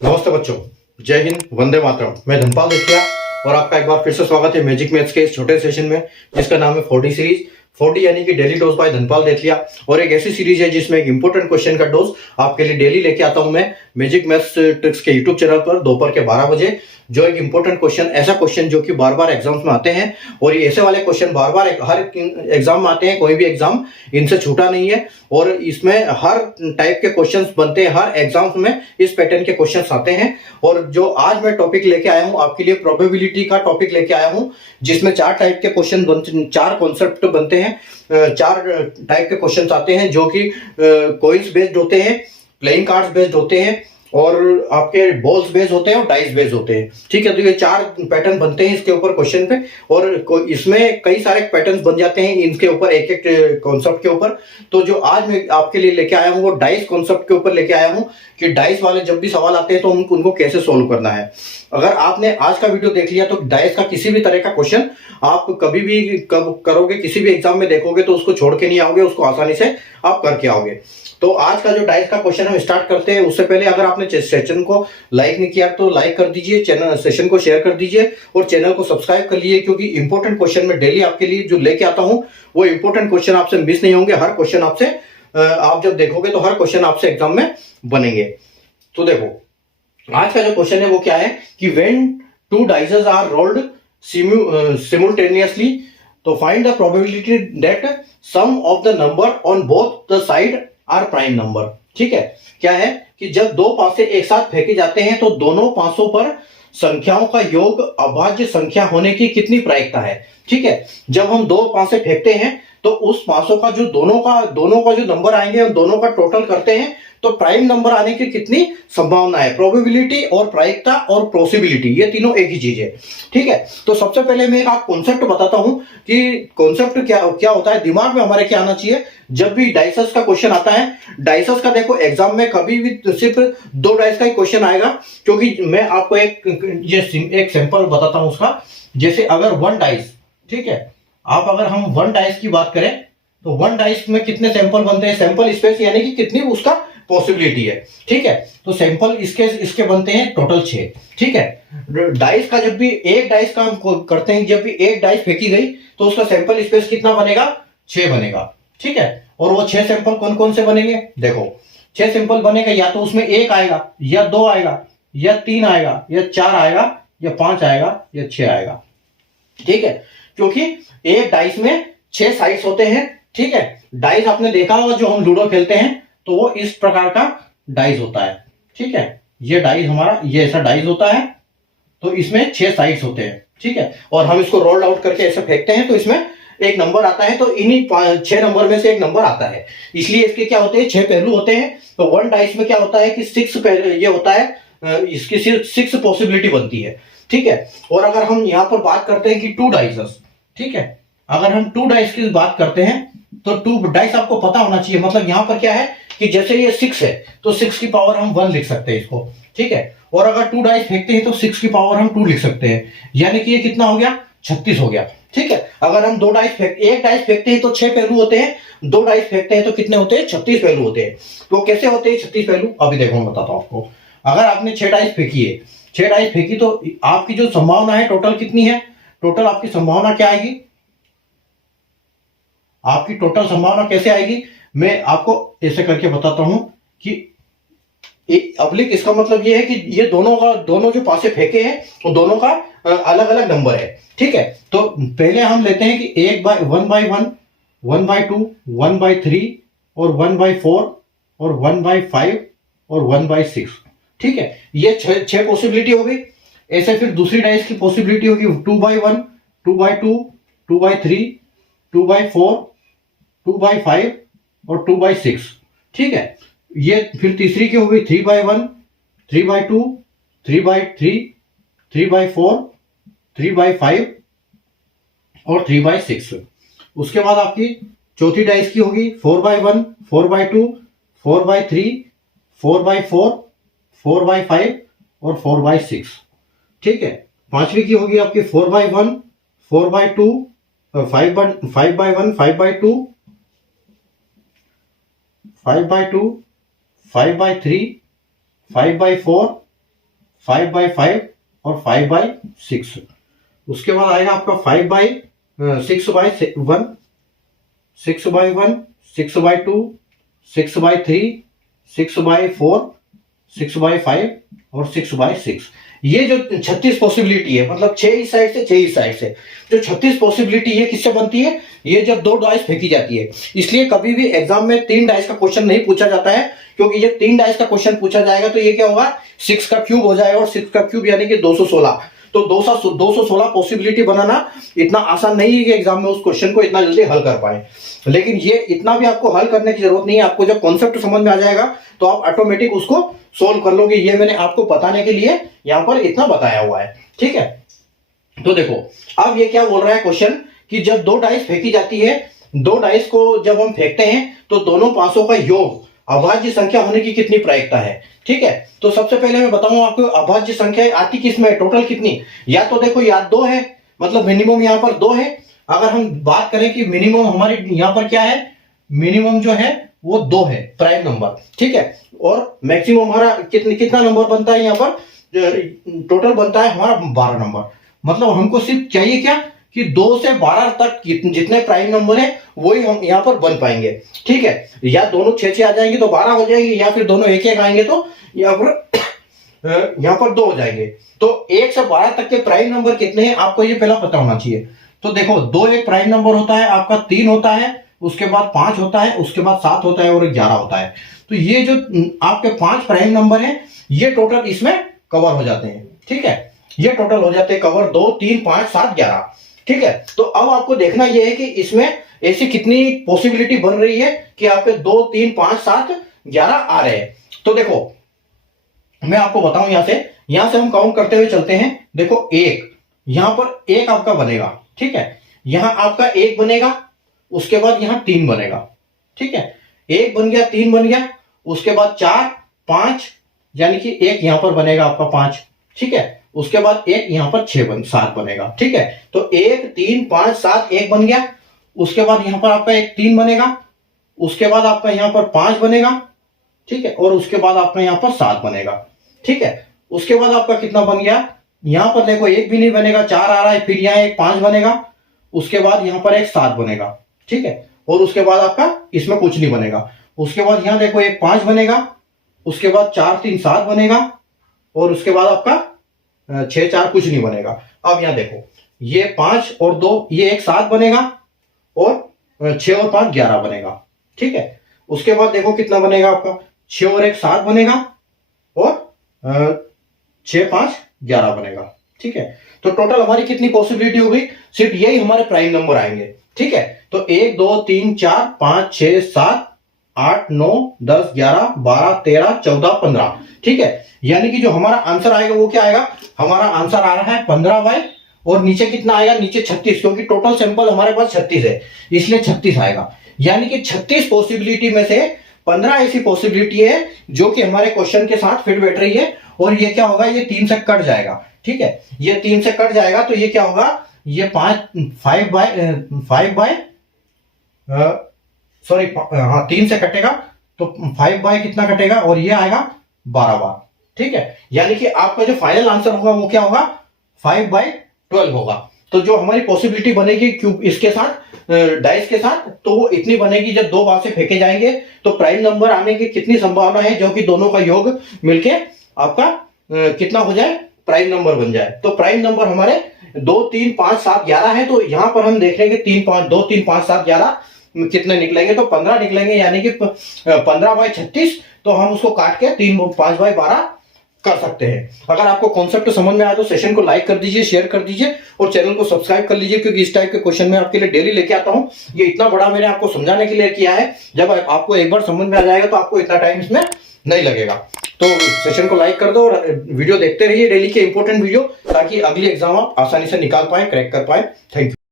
नमस्ते बच्चों, जय हिंद, वंदे मातरम। मैं धनपाल देखिया और आपका एक बार फिर से स्वागत है मैजिक मैथ्स के इस छोटे सेशन में जिसका नाम है 40 सीरीज। 40 यानी कि डेली डोज बाय धनपाल देखिया, और एक ऐसी सीरीज है जिसमें एक इंपॉर्टेंट क्वेश्चन का डोज आपके लिए डेली लेके आता हूं मैं मैजिक मैथ्स ट्रिक्स के यूट्यूब चैनल पर दोपहर के 12 बजे। जो एक इंपॉर्टेंट क्वेश्चन, ऐसा क्वेश्चन जो कि बार बार एग्जाम्स में आते हैं, और ये ऐसे वाले क्वेश्चन बार बार हर एग्जाम में आते हैं, कोई भी एग्जाम इनसे छूटा नहीं है। और इसमें हर टाइप के क्वेश्चंस बनते हैं, हर एग्जाम्स में इस पैटर्न के क्वेश्चंस आते हैं। और जो आज मैं टॉपिक लेके आया हूं आपके लिए, प्रोबेबिलिटी का टॉपिक लेके आया हूं, जिसमें 4 टाइप के क्वेश्चन बनते, 4 कॉन्सेप्ट बनते हैं, 4 टाइप के क्वेश्चंस आते हैं जो कि कॉइन्स बेस्ड होते हैं, प्लेइंग कार्ड्स बेस्ड होते हैं, और आपके बॉल्स बेस्ड होते हैं और डाइस बेस्ड होते हैं। ठीक है, तो ये 4 पैटर्न बनते हैं इसके ऊपर क्वेश्चन पे, और इसमें कई सारे पैटर्न्स बन जाते हैं इनके ऊपर, एक एक कॉन्सेप्ट के ऊपर। तो जो आज मैं आपके लिए लेके आया हूँ वो डाइस कॉन्सेप्ट के ऊपर लेके आया हूँ कि डाइस वाले जब भी सवाल आते हैं तो उनको कैसे सोल्व करना है। अगर आपने आज का वीडियो देख लिया तो डाइस का किसी भी तरह का क्वेश्चन आप कभी भी करोगे, किसी भी एग्जाम में देखोगे तो उसको छोड़ के नहीं आओगे, उसको आसानी से आप करके आओगे। तो आज का जो डाइस का क्वेश्चन हम स्टार्ट करते हैं, उससे पहले अगर आपने सेशन को लाइक नहीं किया तो लाइक कर दीजिए, चैनल सेशन को शेयर कर दीजिए और चैनल को सब्सक्राइब कर लीजिए, क्योंकि इंपॉर्टेंट क्वेश्चन में डेली आपके लिए जो लेके आता हूं वो इंपॉर्टेंट क्वेश्चन आपसे मिस नहीं होंगे। हर क्वेश्चन आपसे, आप जब देखोगे तो हर क्वेश्चन आपसे एग्जाम में बनेंगे। तो देखो आज का जो क्वेश्चन है वो क्या है कि when 2 dices are rolled simultaneously, तो find the probability that sum of the number on both the side are prime number. ठीक है, क्या है कि जब 2 पासे एक साथ फेंके जाते हैं तो दोनों पासों पर संख्याओं का योग अभाज्य संख्या होने की कितनी प्रायिकता है। ठीक है, जब हम 2 पासे फेंकते हैं तो उस पासों का जो दोनों का जो नंबर आएंगे उन दोनों का टोटल करते हैं तो प्राइम नंबर आने की कितनी संभावना है। प्रोबेबिलिटी और प्रायिकता और पॉसिबिलिटी, ये तीनों एक ही चीज है। ठीक है, तो सबसे पहले मैं एक कॉन्सेप्ट बताता हूं कि कॉन्सेप्ट क्या होता है, दिमाग में हमारे क्या आना चाहिए जब भी डाइसेस का क्वेश्चन आता है। डाइसेस का देखो एग्जाम में कभी भी सिर्फ 2 डाइस का ही क्वेश्चन आएगा, क्योंकि मैं आपको एक सैंपल बताता हूं उसका। जैसे अगर 1 डाइस, ठीक है, अगर हम 1 डाइस की बात करें तो 1 डाइस में कितने सैंपल बनते हैं, सैंपल स्पेस यानी कि कितनी उसका पॉसिबिलिटी है। ठीक है, तो सैंपल इसके बनते हैं टोटल 6। ठीक है, डाइस का जब भी एक डाइस का हम करते हैं, जब भी एक डाइस फेंकी गई तो उसका सैंपल स्पेस कितना बनेगा, 6 बनेगा। ठीक है, और वो 6 सैंपल कौन कौन से बनेंगे, देखो 6 सैंपल बनेगा, या तो उसमें 1 आएगा या 2 आएगा या 3 आएगा या 4 आएगा या 5 आएगा या 6 आएगा। ठीक है, क्योंकि एक डाइस में 6 साइड्स होते हैं। ठीक है, डाइस आपने देखा होगा जो हम लूडो खेलते हैं तो वो इस प्रकार का डाइस होता है। ठीक है, ये डाइस हमारा, ये ऐसा डाइस होता है, तो इसमें 6 साइड्स होते हैं। ठीक है, और हम इसको रोल आउट करके ऐसे फेंकते हैं तो इसमें एक नंबर आता है, तो इन्हीं 6 नंबर में से एक नंबर आता है, इसलिए इसके क्या होते हैं, 6 पहलू होते हैं। तो 1 डाइस में क्या होता है कि 6 ये होता है, इसकी सिर्फ 6 पॉसिबिलिटी बनती है। ठीक है, और अगर हम यहां पर बात करते हैं कि 2 डाइसेस, ठीक है, अगर हम 2 डाइस की बात करते हैं तो 2 डाइस आपको पता होना चाहिए, मतलब यहां पर क्या है कि जैसे ये 6 है तो 6 की पावर हम 1 लिख सकते हैं इसको। ठीक है, और अगर 2 डाइस फेंकते हैं तो 6 की पावर हम 2 लिख सकते हैं, यानी कि ये कितना हो गया, 36 हो गया। ठीक है, अगर हम 2 डाइस एक डाइस फेंकते हैं तो 6 पहलू होते हैं, 2 डाइस फेंकते हैं तो कितने होते हैं, 36 पहलू होते हैं। तो कैसे होते हैं 36 पहलू, अभी देखो मैं बताता हूं आपको। अगर आपने 6 डाइस फेंकी है, 6 डाइस फेंकी तो आपकी जो संभावना है टोटल कितनी है, टोटल आपकी संभावना क्या आएगी, आपकी टोटल संभावना कैसे आएगी, मैं आपको ऐसे करके बताता हूं कि अब्लिक, इसका मतलब ये है कि ये दोनों जो पासे फेंके हैं वो दोनों का अलग अलग नंबर है। ठीक है, तो पहले हम लेते हैं कि 1 बाय 1 बाय 1, 1 बाय 2, 1 बाय 3 और 1 बाय 4 और 1 बाय 5 और 1 बाय 6। ठीक है, ये 6 पॉसिबिलिटी हो गई। ऐसे फिर दूसरी डाइस की पॉसिबिलिटी होगी 2 by 1, 2 by 2, 2 by 3, 2 by 4, 2 by 5 और 2 बाय 6। ठीक है, ये फिर तीसरी की होगी 3 by 1, 3 by 2, 3 by 3, 3 by 4, 3 by 5 और 3 बाय 6। उसके बाद आपकी चौथी डाइस की होगी 4 by 1, 4 by 2, 4 by 3, 4 by 4, 4 by 5 और 4 बाय 6। ठीक है, पांचवी की होगी आपकी 4 by 1, 4 by 2, 5 by 1, 5 by 2, 5 by 2, 5 by 3, 5 by 4 5/5 और 5/6। उसके बाद आएगा आपका 5/6/1, 6/1, 6/2, 6/3, 6/4, 6/5 और 6/6। ये जो 36 पॉसिबिलिटी है, मतलब 6 इस साइड से 6 इस साइड से, जो 36 पॉसिबिलिटी ये किससे बनती है? ये जब 2 डाइस फेंकी जाती है। इसलिए कभी भी एग्जाम में 3 डाइस का क्वेश्चन नहीं पूछा जाता है, क्योंकि ये 3 डाइस का क्वेश्चन पूछा जाएगा तो ये क्या होगा? 6 का क्यूब हो जाएगा, और 6 का क्यूब यानी कि 216। तो 216 पॉसिबिलिटी बनाना इतना आसान नहीं है कि एग्जाम में उस क्वेश्चन को इतना जल्दी हल कर पाए। लेकिन ये इतना भी आपको हल करने की जरूरत नहीं है। आपको जब कॉन्सेप्ट समझ में आ जाएगा तो आप ऑटोमेटिक उसको सोल्व कर लोगे। ये मैंने आपको बताने के लिए यहां पर इतना बताया हुआ है, ठीक है। तो देखो अब ये क्या बोल रहा है क्वेश्चन, कि जब 2 डाइस फेंकी जाती है, 2 डाइस को जब हम फेंकते हैं तो दोनों पासों का योग अभाज्य संख्या होने की कितनी प्रायिकता है, ठीक है। तो सबसे पहले मैं बताऊं आपको अभाज्य संख्या आती किसमें, टोटल कितनी? या तो देखो या 2 है, मतलब मिनिमम यहां पर 2 है। अगर हम बात करें कि मिनिमम हमारे यहां पर क्या है, मिनिमम जो है वो 2 है, प्राइम नंबर, ठीक है। और मैक्सिमम हमारा कितना नंबर बनता है यहाँ पर? टोटल बनता है हमारा 12 नंबर। मतलब हमको सिर्फ चाहिए क्या, कि 2 से 12 तक जितने प्राइम नंबर है वही हम यहाँ पर बन पाएंगे, ठीक है। या दोनों 6 आ जाएंगे तो 12 हो जाएंगे, या फिर दोनों 1 आएंगे तो यहाँ पर 2 हो जाएंगे। तो 1 से 12 तक के प्राइम नंबर कितने हैं आपको ये पहला पता होना चाहिए। तो देखो 2 एक प्राइम नंबर होता है आपका, 3 होता है, उसके बाद 5 होता है, उसके बाद 7 होता है और 11 होता है। तो ये जो आपके 5 प्राइम नंबर हैं ये टोटल इसमें कवर हो जाते हैं, ठीक है। ये टोटल हो जाते हैं कवर 2, 3, 5, 7, 11, ठीक है। तो अब आपको देखना यह है कि इसमें ऐसी कितनी पॉसिबिलिटी बन रही है कि आपके 2, 3, 5, 7, 11 आ रहे हैं। तो देखो मैं आपको बताऊं, यहां से हम काउंट करते हुए चलते हैं। देखो 1, यहां पर 1 आपका बनेगा, ठीक है। यहां आपका 1 बनेगा, उसके बाद यहां 3 बनेगा, ठीक है। 1 बन गया, 3 बन गया, उसके बाद 4, 5, यानी कि 1 यहां पर बनेगा आपका 5, ठीक है। उसके बाद 1 यहां पर 7 बनेगा, ठीक है। तो 1, 3, 5, 7, 1 बन गया। उसके बाद यहां पर आपका 1 3 बनेगा, उसके बाद आपका यहां पर 5 बनेगा, ठीक है। और उसके बाद आपका यहां पर 7 बनेगा, ठीक है। उसके बाद आपका कितना बन गया, यहां पर देखो 1 भी नहीं बनेगा, 4 आ रहा है, फिर यहां एक 5 बनेगा, उसके बाद यहां पर एक 7 बनेगा, ठीक है। और उसके बाद आपका इसमें कुछ नहीं बनेगा। उसके बाद यहां देखो एक 5 बनेगा, उसके बाद 4, 3, 7 बनेगा, और उसके बाद आपका 6, 4 कुछ नहीं बनेगा। अब यहां देखो ये 5 और 2, ये एक 7 बनेगा, और 6 और 5 11 बनेगा, ठीक है। उसके बाद देखो कितना बनेगा आपका, 6 और एक 7 बनेगा, और 6, 5, 11 बनेगा, ठीक है। तो टोटल हमारी कितनी पॉसिबिलिटी हो गई, सिर्फ यही हमारे प्राइम नंबर आएंगे, ठीक है। तो 1, 2, 3, 4, 5, 6, 7, 8, 9, 10, 11, 12, 13, 14, 15, ठीक है। यानी कि जो हमारा आंसर आएगा वो क्या आएगा, हमारा आंसर आ रहा है 15/, और नीचे कितना आएगा, नीचे 36, क्योंकि टोटल सैंपल हमारे पास 36 है, इसलिए 36 आएगा। यानी कि 36 पॉसिबिलिटी में से 15 ऐसी पॉसिबिलिटी है जो कि हमारे क्वेश्चन के साथ फिट बैठ रही है। और ये क्या होगा, ये 3 से कट जाएगा, ठीक है। ये 3 से कट जाएगा तो ये क्या होगा, ये 3 से कटेगा तो 5/, कितना कटेगा, और ये आएगा 12 बार, ठीक है। यानी कि आपका जो फाइनल आंसर होगा वो क्या होगा, 5/12 होगा। तो जो हमारी पॉसिबिलिटी बनेगी क्यूब इसके साथ, डाइस के साथ, तो वो इतनी बनेगी। जब 2 बार से फेंके जाएंगे तो प्राइम नंबर आने की कितनी संभावना है, जो कि दोनों का योग मिलके आपका कितना हो जाए, प्राइम नंबर बन जाए। तो प्राइम नंबर हमारे 2, 3, 5, 7, 11 है। तो यहां पर हम देख लेंगे 2, 3, 5, 7, 11 कितने निकलेंगे, तो 15 निकलेंगे, यानी कि 15/36। तो हम उसको काट के 5/12 कर सकते हैं। अगर आपको कॉन्सेप्ट समझ में आया तो सेशन को लाइक कर दीजिए, शेयर कर दीजिए, और चैनल को सब्सक्राइब कर लीजिए, क्योंकि इस टाइप के क्वेश्चन मैं आपके लिए डेली लेके आता हूं। ये इतना बड़ा मैंने आपको समझाने के लिए किया है, जब आपको एक बार समझ में आ जाएगा तो आपको इतना टाइम इसमें नहीं लगेगा। तो सेशन को लाइक कर दो और वीडियो देखते रहिए, डेली के इंपॉर्टेंट वीडियो, ताकि अगली एग्जाम आप आसानी से निकाल पाए, क्रैक कर पाए। Thank you.